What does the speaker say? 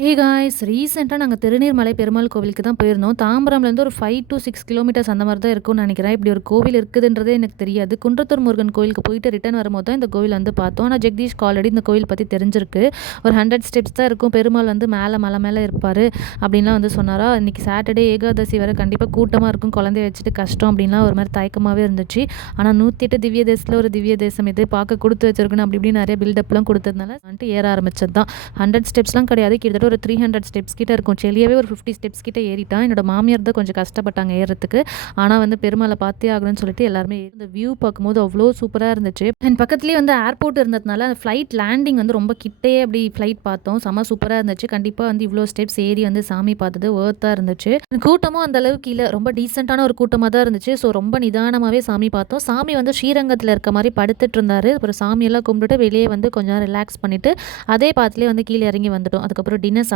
Hey guys! ரீசென்ட்டா நாங்க திருநீர்மலை பெருமாள் கோவிலுக்கு தான் போயிருந்தோம். தாம்பரம்லேருந்து ஒரு 5 டூ 6 கிலோமீட்டர்ஸ் அந்த மாரி தான் இருக்கும்னு நெனைக்கிறேன். இப்படி ஒரு கோவில் இருக்குதுன்றதே எனக்கு தெரியாது. குன்றத்தூர் முருகன் கோவிலுக்கு போயிட்டு ரிட்டர்ன் வரும்போது தான் இந்த கோவில் வந்து பார்த்தோம். ஆனா ஜெகதீஷ்க்கு ஆல்ரெடி இந்த கோவில் பத்தி தெரிஞ்சிருக்கு. ஒரு 100 ஸ்டெப்ஸ் தான் இருக்கும். பெருமாள் வந்து மலை மேல இருப்பாரு அப்படின்லாம் வந்து சொன்னாரா. இன்னைக்கு சாட்டர்டே ஏகாதசி வேற கண்டிப்பா கூட்டமா இருக்கும். குழந்தைய வச்சுட்டு கஷ்டம் அப்படின்லாம் ஒரு மாரி தயக்கமாவே இருந்துச்சு. ஆனா 108 திவ்ய தேசத்துல ஒரு திவ்ய தேசம் இது. பார்க்க குடுத்து வச்சிருக்கணும் அப்படி இப்படின்னு நெறைய பில்டப்லாம் குடுத்ததுனால வந்துட்டு ஏற ஆரம்பிச்சது தான். 100 ஸ்டெப்ஸ்லாம் கிடையாது. கிட்டத்தட்ட ஒரு 300 ஸ்டெப்ஸ் கிட்ட இருக்கும். செல்லியாவே ஒரு 50 ஸ்டெப்ஸ் கிட்ட ஏறிட்டான். என்னோட மாமியார் தான் கொஞ்சம் கஷ்டப்பட்டாங்க ஏறுறதுக்கு. ஆனா வந்து பெருமாள பார்த்தே ஆகணும்னு சொல்லிட்டு எல்லாருமே இந்த வியூ பார்க்கும்போது அவ்ளோ சூப்பரா இருந்துச்சு. அண்ட் பக்கத்துலயே வந்து ஏர்போர்ட் இருந்ததுனால அந்த ஃப்ளைட் லேண்டிங் வந்து ரொம்ப கிட்டயே அப்படி ஃப்ளைட் பார்த்தோம். செம சூப்பரா இருந்துச்சு. கண்டிப்பா வந்து இவ்ளோ ஸ்டெப்ஸ் ஏறி வந்து சாமி பார்த்தது வொர்த்தா இருந்துச்சு. கூட்டமும் அந்த அளவுக்கு இல்ல. ரொம்ப டீசென்ட்டான ஒரு கூட்டமா தான் இருந்துச்சு. ஸோ ரொம்ப நிதானமாவே சாமி பார்த்தோம். சாமி வந்து ஸ்ரீரங்கத்துல இருக்க மாரி படுத்துட்டு இருந்தாரு. அப்புறம் சாமியெல்லாம் கும்பிட்டுட்டு வெளியே வந்து கொஞ்சம் நேரம் ரிலாக்ஸ் பண்ணிட்டு, அதே பாத்துலயே வந்து கீழ இறங்கி வந்துட்டோம். அதுக்கப்புறம் டின்னர்